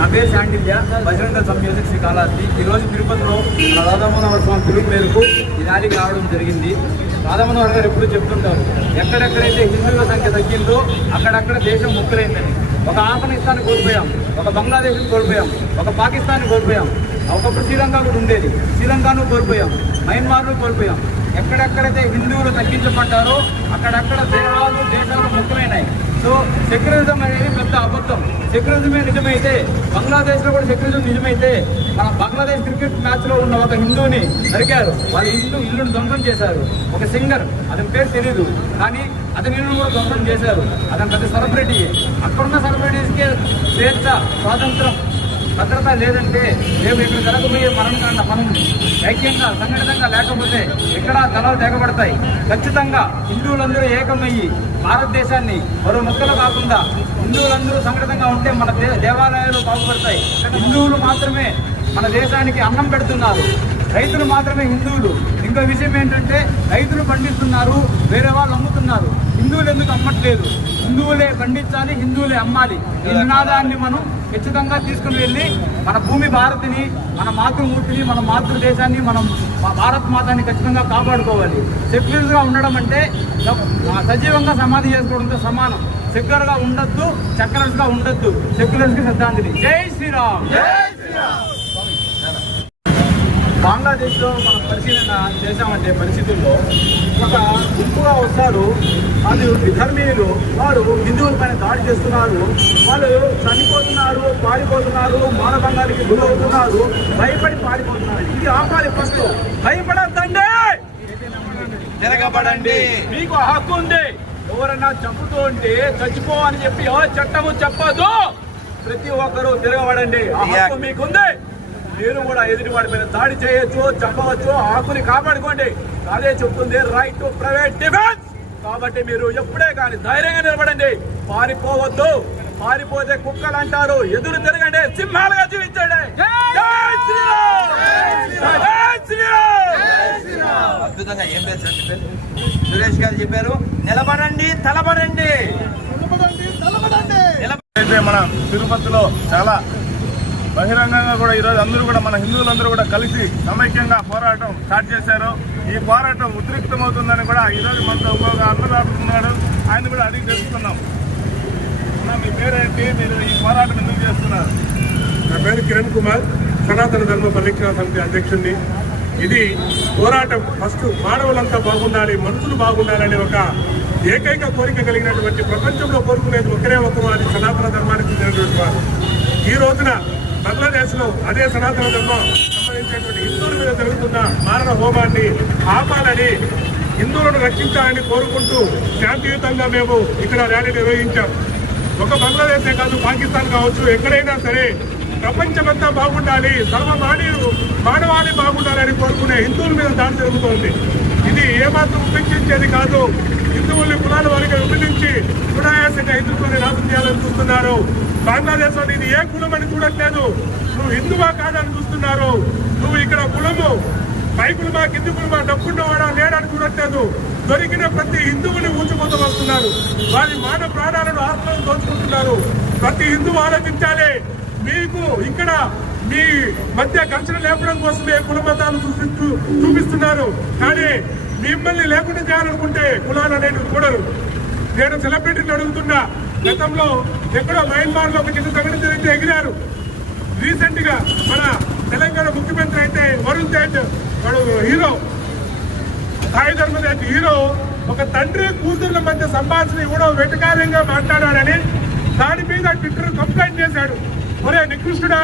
నా పేరు శాండిల్య, బజరంగ సంయోజక శ్రీకాళహస్తి. ఈరోజు తిరుపతిలో రాధామోహన్ స్వామి పిలుపు మేరకు ఈ ర్యాలీకి రావడం జరిగింది. రాధామోహన్ గారు ఎప్పుడు చెప్తుంటారు, ఎక్కడెక్కడైతే హిందువుల సంఖ్య తగ్గిందో అక్కడక్కడ దేశం ముక్కలైందని. ఒక ఆఫ్ఘనిస్తాన్ కోల్పోయాం, ఒక బంగ్లాదేశ్ని కోల్పోయాం, ఒక పాకిస్తాన్ కోల్పోయాం, ఒకప్పుడు శ్రీలంక కూడా ఉండేది, శ్రీలంకను కోల్పోయాం, మయన్మార్ను కోల్పోయాం. ఎక్కడెక్కడైతే హిందువులు తగ్గించబడ్డారో అక్కడక్కడ దేశాలు ముఖ్యమైనాయి. సో సెక్యులరిజం అనేది పెద్ద అబద్ధం. సెక్యులరిజమే నిజమైతే, బంగ్లాదేశ్లో కూడా సెక్యులరిజం నిజమైతే, మన బంగ్లాదేశ్ క్రికెట్ మ్యాచ్లో ఉన్న ఒక హిందూని నరికారు, వాళ్ళ ఇల్లును ధ్వంసం చేశారు. ఒక సింగర్, అతని పేరు తెలీదు, కానీ అతని ఇల్లును కూడా ధ్వంసం చేశారు. అతని పెద్ద సెలబ్రిటీ. అక్కడున్న సెలబ్రిటీస్కే స్వేచ్ఛ, స్వాతంత్రం, భద్రత లేదంటే రేపు ఇక్కడ జరగబోయే మరణకాండ మనం ఐక్యంగా సంఘటితంగా లేకపోతే ఇక్కడ తలలు తెగబడతాయి. ఖచ్చితంగా హిందువులందరూ ఏకమయ్యి భారతదేశాన్ని మరో ముక్కలు కాకుండా హిందువులందరూ సంఘటితంగా ఉంటే మన దేవాలయాలు బాగుపడతాయి. హిందువులు మాత్రమే మన దేశానికి అన్నం పెడుతున్నారు, రైతులు మాత్రమే హిందువులు. ఇంకో విషయం ఏంటంటే, రైతులు పండిస్తున్నారు, వేరే వాళ్ళు అమ్ముతున్నారు. హిందువులు ఎందుకు అమ్మట్లేదు? హిందువులే పండించాలి, హిందువులే అమ్మాలి. ఈ నినాదాన్ని మనం ఖచ్చితంగా తీసుకుని వెళ్ళి మన భూమి భారతిని, మన మాతృమూర్తిని, మన మాతృదేశాన్ని, మనం భారత్ మాతాన్ని ఖచ్చితంగా కాపాడుకోవాలి. సెక్యులర్గా ఉండడం అంటే సజీవంగా సమాధి చేసుకోవడంతో సమానం. సెక్యులర్గా ఉండొద్దు, సెక్యులర్స్గా ఉండొద్దు. సెక్యులర్స్కి శ్రద్ధాంజలి. జై శ్రీరామ్. బంగ్లాదేశ్లో మనం పరిశీలన చేశామంటే పరిస్థితుల్లో ఒక గుంపుగా వస్తారు, వాళ్ళు విధర్మీయులు, వారు హిందువుల పైన దాడి చేస్తున్నారు, వాళ్ళు చనిపోతున్నారు, పారిపోతున్నారు, మానభంగానికి గురవుతున్నారు, భయపడి పారిపోతున్నారు. ఇది ఆపాలి. ఫస్ట్ భయపడద్దండి, తిరగబడండి, మీకు హక్కు ఉంది. ఎవరన్నా చంపుతూ ఉంటే చచ్చిపో అని చెప్పి ఎవరు చట్టము చెప్పదు. ప్రతి ఒక్కరూ తిరగబడండి, ఆ హక్కు మీకుంది. మీరు కూడా ఎదుటివాడి మీద దాడి చేయొచ్చు, చెప్పవచ్చు, హక్కుని కాపాడుకోండి. అదే చెప్తుంది రైట్ టు ప్రైవేట్ డిఫెన్స్. కాబట్టి మీరు ఎప్పుడే కానీ ధైర్యంగా నిలబడండి, పారిపోవద్దు. పారిపోతే కుక్కలు అంటారు, ఎదురు తిరగండి, సింహాలుగా జీవించండి. అద్భుతంగా ఏం పేరు సురేష్ గారు చెప్పారు, నిలబడండి, తలబడండి. మన తిరుపతిలో చాలా బహిరంగంగా కూడా ఈరోజు అందరూ కూడా మన హిందువులందరూ కూడా కలిసి సమైక్యంగా పోరాటం స్టార్ట్ చేశారు. ఈ పోరాటం ఉద్రిక్తమవుతుందని కూడా ఈరోజు మనతో ఇంకొక అన్నదాడుతున్నాడు, ఆయన కూడా అడిగి తెలుసుకున్నాం. మీ పేరేంటి, మీరు ఈ పోరాటం ఎందుకు చేస్తున్నారు? నా పేరు కిరణ్ కుమార్, సనాతన ధర్మ పరిరక్షణ సమితి అధ్యక్షుడిని. ఇది పోరాటం ఫస్ట్ మానవులంతా బాగుండాలి, మనుషులు బాగుండాలని ఒక ఏకైక కోరిక కలిగినటువంటి, ప్రపంచంలో కోరుకునేది ఒకరే ఒకరు, సనాతన ధర్మానికి చెందినటువంటి వారు. ఈ రోజున బంగ్లాదేశ్ లో అదే సనాతన ధర్మం సంబంధించినటువంటి హిందువుల మీద జరుగుతున్న మారణ హోమాన్ని ఆపాలని, హిందువులను రక్షించాలని కోరుకుంటూ శాంతియుతంగా మేము ఇక్కడ ర్యాలీ నిర్వహించాం. ఒక బంగ్లాదేశే కాదు, పాకిస్తాన్ కావచ్చు, ఎక్కడైనా సరే ప్రపంచమంతా బాగుండాలి, మానవాళి బాగుండాలని కోరుకునే హిందువుల మీద దాడి జరుగుతోంది. ఇది ఏమాత్రం ఉపేక్షించేది కాదు. హిందువుల్ని కులాల వారిగా విభజించి కులాయాసంగా హిందుత్వాన్ని నాశనం చేయాలని చూస్తున్నారు. బంగ్లాదేశ్ లో ఇది ఏ కులం అని చూడట్లేదు, నువ్వు హిందువా కాదని చూస్తున్నారు. నువ్వు ఇక్కడ కులము పై కులమా, కింది కులమా, డబ్బున్నవాడా లేడని చూడట్లేదు. దొరికిన ప్రతి హిందువుని ఊచిపోతూ వస్తున్నారు, వారి మాన ప్రాణాలను ఆత్మలను దోచుకుంటున్నారు. ప్రతి హిందువు ఆలోచించాలి. మీకు ఇక్కడ మీ మధ్య ఘర్షణ లేపడం కోసమే కుల మతాలు చూపిస్తున్నారు, కానీ మిమ్మల్ని లేకుండా చేయాలనుకుంటే కులాలు అనేవి కూడరు. నేను సెలబ్రిటీని అడుగుతున్నా, గతంలో ఎక్కడో మయన్మార్ లో ఒక చిన్న సంఘటన జరిగితే ఎగిరారు. రీసెంట్ గా మన తెలంగాణ ముఖ్యమంత్రి అయితే వరుణ్ తేజ్ వాడు హీరో, సాయి ధర్మ తేజ్ హీరో ఒక తండ్రి కూతుర్ల మధ్య సంభాషణ కూడా వెటకారంగా మాట్లాడాడని దాని మీద ట్విట్టర్ కంప్లైంట్ చేశాడు. ఒరే నికృష్టుడా,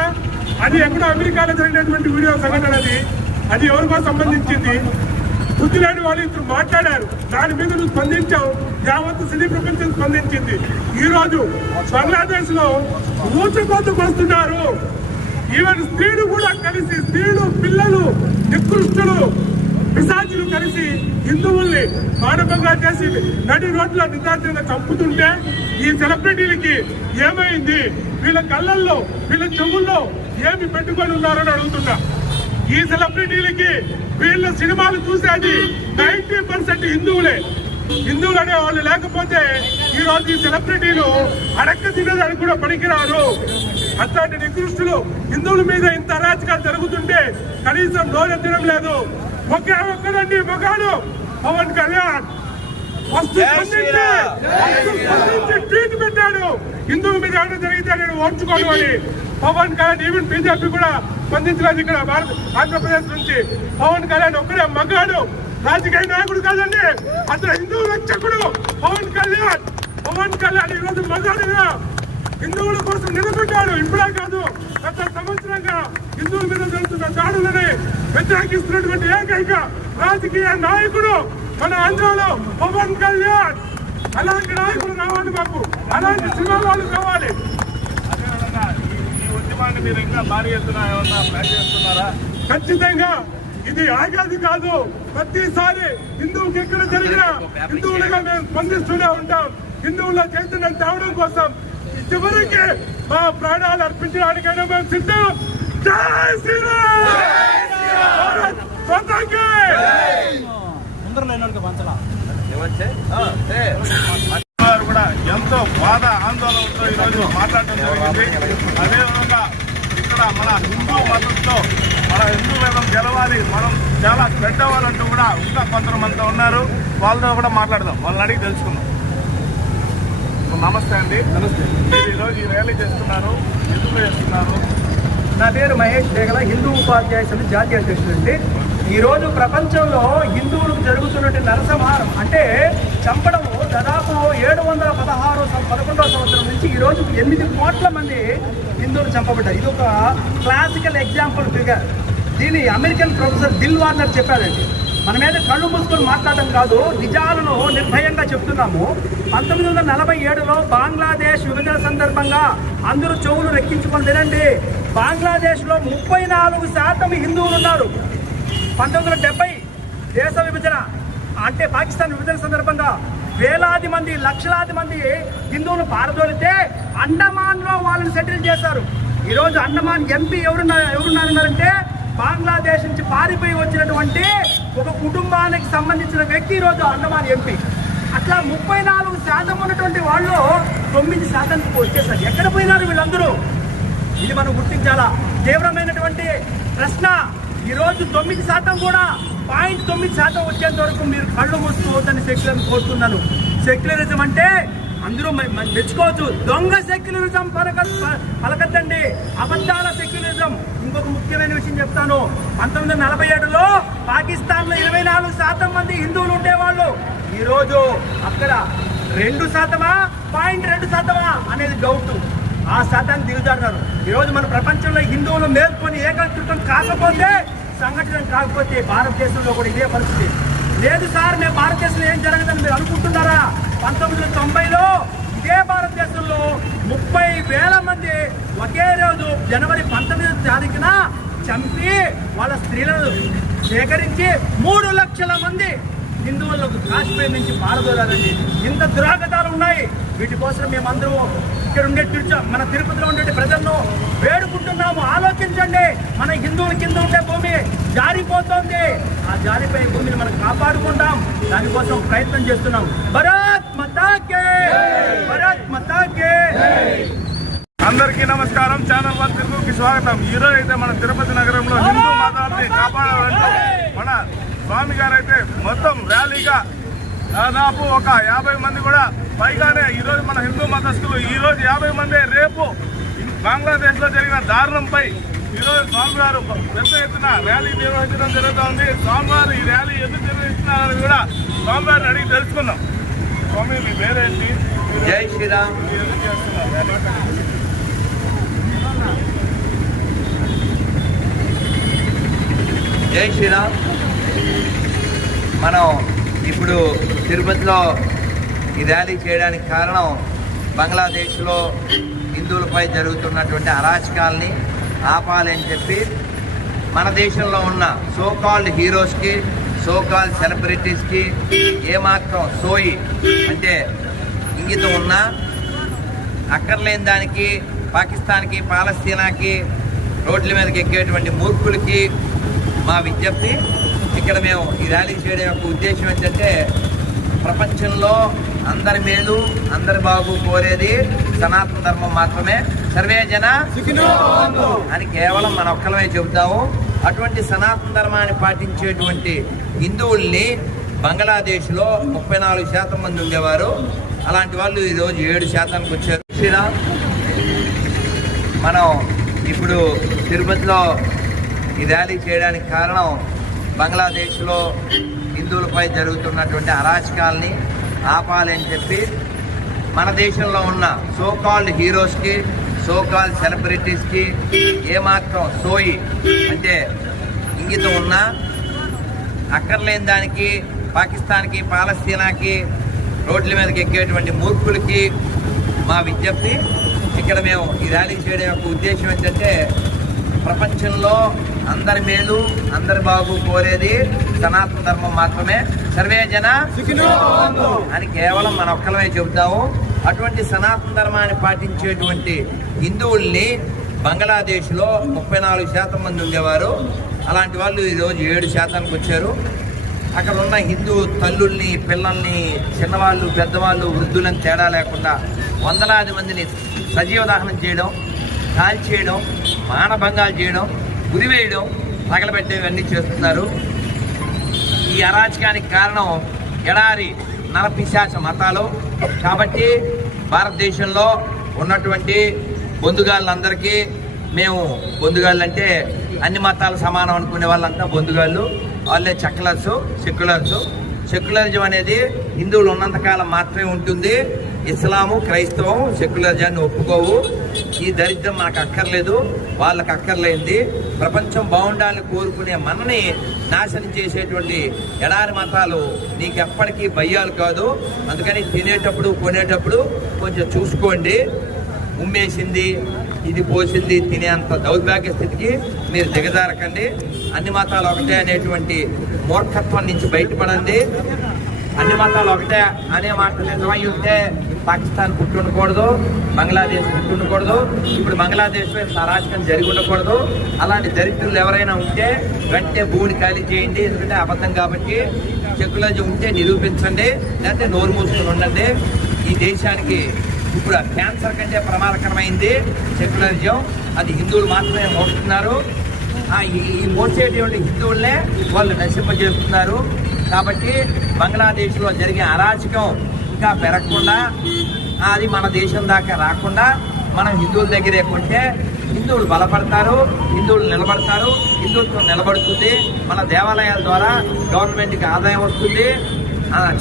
అది ఎక్కడో అమెరికాలో జరిగినటువంటి వీడియో సంఘటన, అది ఎవరికో సంబంధించింది. బుద్ధి లేని వాళ్ళు ఇప్పుడు మాట్లాడారు, దాని మీద నువ్వు స్పందించావు, యావత్తు సినీ ప్రపంచం స్పందించింది. ఈ రోజు బంగ్లాదేశ్ లో ఊచకోతకు వస్తున్నారు. ఈవెన్ స్త్రీలు కూడా కలిసి, స్త్రీలు, పిల్లలు, నికృష్టులు, పిశాచులు కలిసి హిందువుల్ని మానవంగా చేసి నడి రోడ్ల నిర్దాక్షిణ్యంగా చంపుతుంటే ఈ సెలబ్రిటీలకి ఏమైంది? వీళ్ళ కళ్ళల్లో, వీళ్ళ చెవుల్లో ఏమి పెట్టుకొని ఉన్నారని అడుగుతున్నా. ఈ సెలబ్రిటీలకి వీళ్ళ సినిమాలు చూసేది 90% హిందువులే. హిందువులు అనే వాళ్ళు లేకపోతే ఈ రోజు ఈ సెలబ్రిటీలు అడక్క తినడానికి కూడా పనికిరారు. అట్లాంటి నికృష్టులు హిందువుల మీద ఇంత అరాచకాలు జరుగుతుంటే కనీసం నోరెత్తడం లేదు. ఒకే ఒక్కడండి మగాడు పవన్ కళ్యాణ్ ఫస్ట్ ట్వీట్ పెట్టాడు, హిందువుల మీద ఏమైనా జరిగితే నేను ఓర్చుకోను అని. పవన్ కళ్యాణ్ ఈవెన్ బీజేపీ కూడా స్పందించలేదు. ఇక్కడ ఆంధ్రప్రదేశ్ నుంచి పవన్ కళ్యాణ్ ఒక్కడే మగాడు, రాజకీయ నాయకుడు కాదండి, అతను హిందూ రక్షకుడు పవన్ కళ్యాణ్. పవన్ కళ్యాణ్ ఈ రోజు మగాడుగా హిందువుల కోసం నిలబడ్డాడు. ఇప్పుడే కాదు, గత సంవత్సరంగా హిందువుల మీద జరుగుతున్న దాడులని వ్యతిరేకిస్తున్నటువంటి ఏకైక రాజకీయ నాయకుడు మన ఆంధ్రలో పవన్ కళ్యాణ్. అలాంటి నాయకులు రావాలి మాకు, అలాంటి సినిమా వాళ్ళు కావాలి. ఈ ఉద్యమాన్ని మీరు ఇంకా భారీ ఎత్తున ఏమన్నా ప్లాన్ చేస్తున్నారా? ఖచ్చితంగా ఇది ఆగాది కాదు. ప్రతిసారి హిందువుకి ఎక్కడ జరిగినా హిందువులుగా మేము స్పందిస్తూనే ఉంటాం. హిందువుల చైతన్యం తేవడం కోసం చివరికి మా ప్రాణాలు అర్పించడానికైనా మేము సిద్ధం. జై శ్రీరామ్! భారత్ మాతా కీ! వారు కూడా ఎంతో బాధ ఆందోళనతో ఈరోజు మాట్లాడటం జరిగింది. అదేవిధంగా ఇక్కడ మన హిందూ మతంతో మన హిందూ మతం గెలవాలి, మనం చాలా స్ప్రెడ్ అవ్వాలంటూ కూడా ఇంకా కొంతమంది ఉన్నారు. వాళ్ళతో కూడా మాట్లాడదాం, వాళ్ళని అడిగి తెలుసుకుందాం. నమస్తే అండి. నమస్తే. మీరు ఈరోజు ఈ ర్యాలీ చేస్తున్నారు, ఎందుకు చేస్తున్నారు? నా పేరు మహేష్ బేగల, హిందూ ఉపాధ్యాయ సమితి జాతీయ అధ్యక్షుడు అండి. ఈరోజు ప్రపంచంలో హిందువులకు జరుగుతున్నటువంటి నరసంహారం అంటే చంపడము దాదాపు 711 సంవత్సరం నుంచి ఈరోజు 8 కోట్ల మంది హిందువులు చంపబడ్డారు. ఇది ఒక క్లాసికల్ ఎగ్జాంపుల్ ఫిగర్. దీన్ని అమెరికన్ ప్రొఫెసర్ బిల్ వార్నర్ చెప్పారండి. మన మీద కళ్ళు మూసుకొని మాట్లాడడం కాదు, నిజాలను నిర్భయంగా చెప్తున్నాము. 1947లో బంగ్లాదేశ్ విభజన సందర్భంగా అందరూ చెవులు రెక్కించుకొని తినండి. బంగ్లాదేశ్లో 34% హిందువులు ఉన్నారు. 1970 దేశ విభజన అంటే పాకిస్తాన్ విభజన సందర్భంగా వేలాది మంది, లక్షలాది మంది హిందువులు పారదోలితే అండమాన్లో వాళ్ళని సెటిల్ చేశారు. ఈరోజు అండమాన్ ఎంపీ ఎవరున్నారంటే బంగ్లాదేశ్ నుంచి పారిపోయి వచ్చినటువంటి ఒక కుటుంబానికి సంబంధించిన వ్యక్తి ఈరోజు అండమాన్ ఎంపీ. అట్లా 34% ఉన్నటువంటి వాళ్ళు 9% వచ్చేసారు. ఎక్కడ పోయినారు వీళ్ళందరూ? ఇది మనం గుర్తించాలా. తీవ్రమైనటువంటి ప్రశ్న. ఈరోజు 9% కూడా 0.9% వచ్చేంత వరకు మీరు కళ్ళు మూసుకోవద్దని సెక్యులర్ కోరుతున్నాను. సెక్యులరిజం అంటే అందరూ మెచ్చుకోవచ్చు, దొంగ సెక్యులరిజం పలకద్దండి, అబద్ధాల సెక్యులరిజం. ఇంకొక ముఖ్యమైన విషయం చెప్తాను. 1947లో పాకిస్తాన్లో 24% మంది హిందువులు ఉండేవాళ్ళు. ఈరోజు అక్కడ 2%, 0.2% అనేది డౌట్. ఆ శాతాన్ని దిగుతారు. ఈరోజు మన ప్రపంచంలో హిందువులు మేల్కొని ఏకీకృతం కాకపోతే, సంఘటన కాకపోతే భారతదేశంలో కూడా ఇదే పరిస్థితి. లేదు సార్, మేము భారతదేశంలో ఏం జరగదని మీరు అనుకుంటున్నారా? 1990లో ఇదే భారతదేశంలో 30,000 మంది ఒకే రోజు జనవరి 19వ తారీఖున చంపి వాళ్ళ స్త్రీలను సేకరించి 3 లక్షల మంది హిందువులకు కాశ్మీర్ నుంచి పారదోలారండి. ఇంత దురాగతాలు ఉన్నాయి. వీటి కోసం మేమందరూ ఇక్కడ ఉండే మన తిరుపతిలో ఉండే ప్రజలను వేడుకుంటున్నాము. ఆలోచించండి, మన హిందువుల కింద ఉండే భూమి జారిపోతుంది. ఆ జారిపోయే భూమిని మనం కాపాడుకుంటాం. దానికోసం ప్రయత్నం చేస్తున్నాం. భారత్ మాతా కీ! భారత్ మాతా కీ! అందరికీ నమస్కారం. ఛానల్ 1 తెలుగుకి స్వాగతం. ఈ రోజు అయితే మన తిరుపతి నగరంలో హిందూ మతాన్ని కాపాడాలంటూ మన స్వామి గారు అయితే మొత్తం ర్యాలీగా దాదాపు ఒక 50 మంది కూడా పైగానే ఈరోజు మన హిందూ మతస్థులు ఈరోజు 50 మంది రేపు బంగ్లాదేశ్ లో జరిగిన దారుణంపై ఈరోజు స్వామివారు పెద్ద ఎత్తున ర్యాలీ నిర్వహించడం జరుగుతుంది. స్వామివారు ఈ ర్యాలీ ఎందుకు నిర్వహిస్తున్నారని కూడా స్వామివారిని అడిగి తెలుసుకుందాం. స్వామి మీ పేరేంటి? జై శ్రీరామ్. ఎందుకు చేస్తున్నారు ర్యాలీ? జై శ్రీరామ్. మనం ఇప్పుడు తిరుపతిలో ఈ ర్యాలీ చేయడానికి కారణం బంగ్లాదేశ్లో హిందువులపై జరుగుతున్నటువంటి అరాచకాల్ని ఆపాలని చెప్పి మన దేశంలో ఉన్న సోకాల్డ్ హీరోస్కి, సోకాల్డ్ సెలబ్రిటీస్కి ఏమాత్రం సోయి అంటే ఇంగితం ఉన్నా అక్కర్లేని దానికి పాకిస్తాన్కి, పాలస్తీనాకి రోడ్ల మీదకి ఎక్కేటువంటి మూర్ఖులకి మా విజ్ఞప్తి. ఇక్కడ మేము ఈ ర్యాలీ చేయడం యొక్క ఉద్దేశం ఏంటంటే ప్రపంచంలో అందరి మేలు, అందరి బాగు కోరేది సనాతన ధర్మం మాత్రమే. సర్వే జన అని కేవలం మన ఒక్కలమే చెబుతాము. అటువంటి సనాతన ధర్మాన్ని పాటించేటువంటి హిందువుల్ని బంగ్లాదేశ్లో 34% మంది ఉండేవారు. అలాంటి వాళ్ళు ఈరోజు 7%కి వచ్చారు. శ్రీరామ్. మనం ఇప్పుడు తిరుపతిలో ఈ ర్యాలీ చేయడానికి కారణం బంగ్లాదేశ్లో హిందువులపై జరుగుతున్నటువంటి అరాచకాల్ని ఆపాలని చెప్పి మన దేశంలో ఉన్న సోకాల్డ్ హీరోస్కి, సోకాల్డ్ సెలబ్రిటీస్కి ఏమాత్రం సోయి అంటే ఇంగితం ఉన్నా అక్కర్లేని దానికి పాకిస్తాన్కి, పాలస్తీనాకి రోడ్ల మీదకి ఎక్కేటువంటి మూర్ఖులకి మా విజ్ఞప్తి. ఇక్కడ మేము ఈ ర్యాలీ చేయడం యొక్క ఉద్దేశం ఏంటంటే ప్రపంచంలో అందరి మేలు, అందరి బాగు కోరేది సనాతన ధర్మం మాత్రమే. సర్వే జన అని కేవలం మన ఒక్కలమే చెబుతాము. అటువంటి సనాతన ధర్మాన్ని పాటించేటువంటి హిందువుల్ని బంగ్లాదేశ్లో 34% మంది ఉండేవారు. అలాంటి వాళ్ళు ఈరోజు 7%కి వచ్చారు. అక్కడ ఉన్న హిందూ తల్లుల్ని, పిల్లల్ని, చిన్నవాళ్ళు, పెద్దవాళ్ళు, వృద్ధులను తేడా లేకుండా వందలాది మందిని సజీవ దహనం చేయడం, కాల్చేయడం, మానభంగాలు చేయడం, గురివేయడం, తగలబెట్టేవన్నీ చేస్తున్నారు. ఈ అరాచకానికి కారణం ఎడారి నరపిశాచ మతాలు. కాబట్టి భారతదేశంలో ఉన్నటువంటి బొందుగాళ్ళందరికీ మేము బొందుగాళ్ళు అంటే అన్ని మతాలు సమానం అనుకునే వాళ్ళంతా బొందుగాళ్ళు. వాళ్ళే సెక్యులరిజం అనేది హిందువులు ఉన్నంతకాలం మాత్రమే ఉంటుంది. ఇస్లాము, క్రైస్తవం సెక్యులరిజాన్ని ఒప్పుకోవు. ఈ దరిద్రం మనకు అక్కర్లేదు, వాళ్ళకి అక్కర్లేంది. ప్రపంచం బాగుండాలని కోరుకునే మనని నాశనం చేసేటువంటి ఎడారి మతాలు నీకు ఎప్పటికీ భయ్యాలు కాదు. అందుకని తినేటప్పుడు, కొనేటప్పుడు కొంచెం చూసుకోండి. ఉమ్మేసింది, ఇది పోసింది తినేంత దౌర్భాగ్య స్థితికి మీరు దిగజారకండి. అన్ని మతాలు ఒకటే అనేటువంటి మూర్ఖత్వం నుంచి బయటపడండి. అన్ని మతాలు ఒకటే అనే మాట నిజమై ఉంటే పాకిస్తాన్ పుట్టుండకూడదు, బంగ్లాదేశ్ పుట్టుండకూడదు. ఇప్పుడు బంగ్లాదేశ్లో ఇంత అరాచకం జరిగి ఉండకూడదు. అలాంటి దరిద్రులు ఎవరైనా ఉంటే వెంటనే భూమిని ఖాళీ చేయండి. ఎందుకంటే అబద్ధం కాబట్టి. సెక్యులరిజం ఉంటే నిరూపించండి, లేకపోతే నోరు మూసుకుని ఉండండి. ఈ దేశానికి ఇప్పుడు క్యాన్సర్ కంటే ప్రమాదకరమైంది సెక్యులరిజం. అది హిందువులు మాత్రమే మోస్తున్నారు. ఈ మోసేటువంటి హిందువులనే వాళ్ళు నశింపజేస్తున్నారు. కాబట్టి బంగ్లాదేశ్లో జరిగే అరాచకం ఇంకా పెరగకుండా, అది మన దేశం దాకా రాకుండా మనం హిందువుల దగ్గరే కొంటే హిందువులు బలపడతారు, హిందువులు నిలబడతారు, హిందువులతో నిలబడుతుంది. మన దేవాలయాల ద్వారా గవర్నమెంట్కి ఆదాయం వస్తుంది,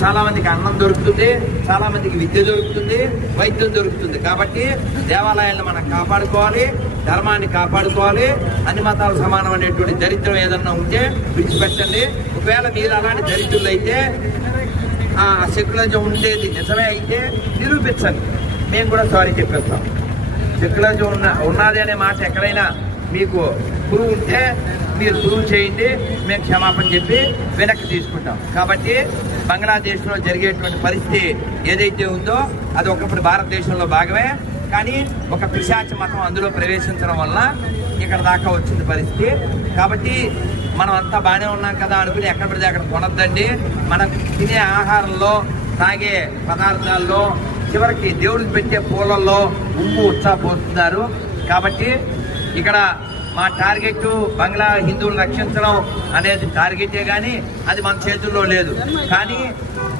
చాలామందికి అన్నం దొరుకుతుంది, చాలామందికి విద్య దొరుకుతుంది, వైద్యం దొరుకుతుంది. కాబట్టి దేవాలయాలను మనం కాపాడుకోవాలి, ధర్మాన్ని కాపాడుకోవాలి. అన్ని మతాలు సమానం అనేటువంటి దరిద్రం ఏదన్నా ఉంటే విడిచిపెట్టండి. ఒకవేళ మీరు అలాంటి దరిద్రులు అయితే, ఆ సెక్యులరిజం ఉండేది నిజమే అయితే నిరూపించండి. మేము కూడా సారీ చెప్పేస్తాం. సెక్యులరిజం ఉన్నది అనే మాట ఎక్కడైనా మీకు ప్రూవ్ ఉంటే మీరు ప్రూవ్ చేయండి, మేము క్షమాపణ చెప్పి వెనక్కి తీసుకుంటాం. కాబట్టి బంగ్లాదేశ్లో జరిగేటువంటి పరిస్థితి ఏదైతే ఉందో అది ఒకప్పుడు భారతదేశంలో భాగమే. కానీ ఒక పిశాచ మతం అందులో ప్రవేశించడం వల్ల ఇక్కడ దాకా వచ్చింది పరిస్థితి. కాబట్టి మనం అంతా బాగానే ఉన్నాం కదా అనుకుని ఎక్కడ పడితే అక్కడ కొనొద్దండి. మనం తినే ఆహారంలో, తాగే పదార్థాల్లో, చివరికి దేవుడికి పెట్టే పూలల్లో ఉప్పు ఉత్సాహపోతున్నారు. కాబట్టి ఇక్కడ మా టార్గెట్ బంగ్లా హిందువులు రక్షించడం అనేది టార్గెటే కానీ అది మన చేతుల్లో లేదు. కానీ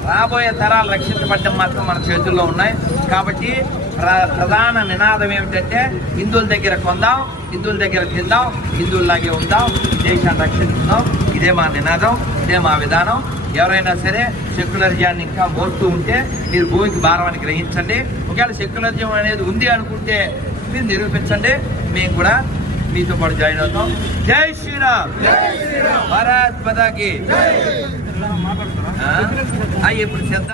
రాబోయే తరాలు రక్షించబడడం మాత్రం మన చేతుల్లో ఉన్నాయి. కాబట్టి ప్రధాన నినాదం ఏమిటంటే హిందువుల దగ్గర కొందాం, హిందువుల దగ్గర తిందాం, హిందువుల్లాగే ఉందాం, ఈ దేశాన్ని రక్షించుకుందాం. ఇదే మా నినాదం, ఇదే మా విధానం. ఎవరైనా సరే సెక్యులరిజాన్ని ఇంకా మోస్తూ ఉంటే మీరు భూమికి భారాన్ని గ్రహించండి. ఒకవేళ సెక్యులరిజం అనేది ఉంది అనుకుంటే మీరు నిరూపించండి, మేము కూడా మీతో పాటు జాయిన్ అవుతాం. జై శ్రీరామ్, భారత్ మాతాకి. ఇప్పుడు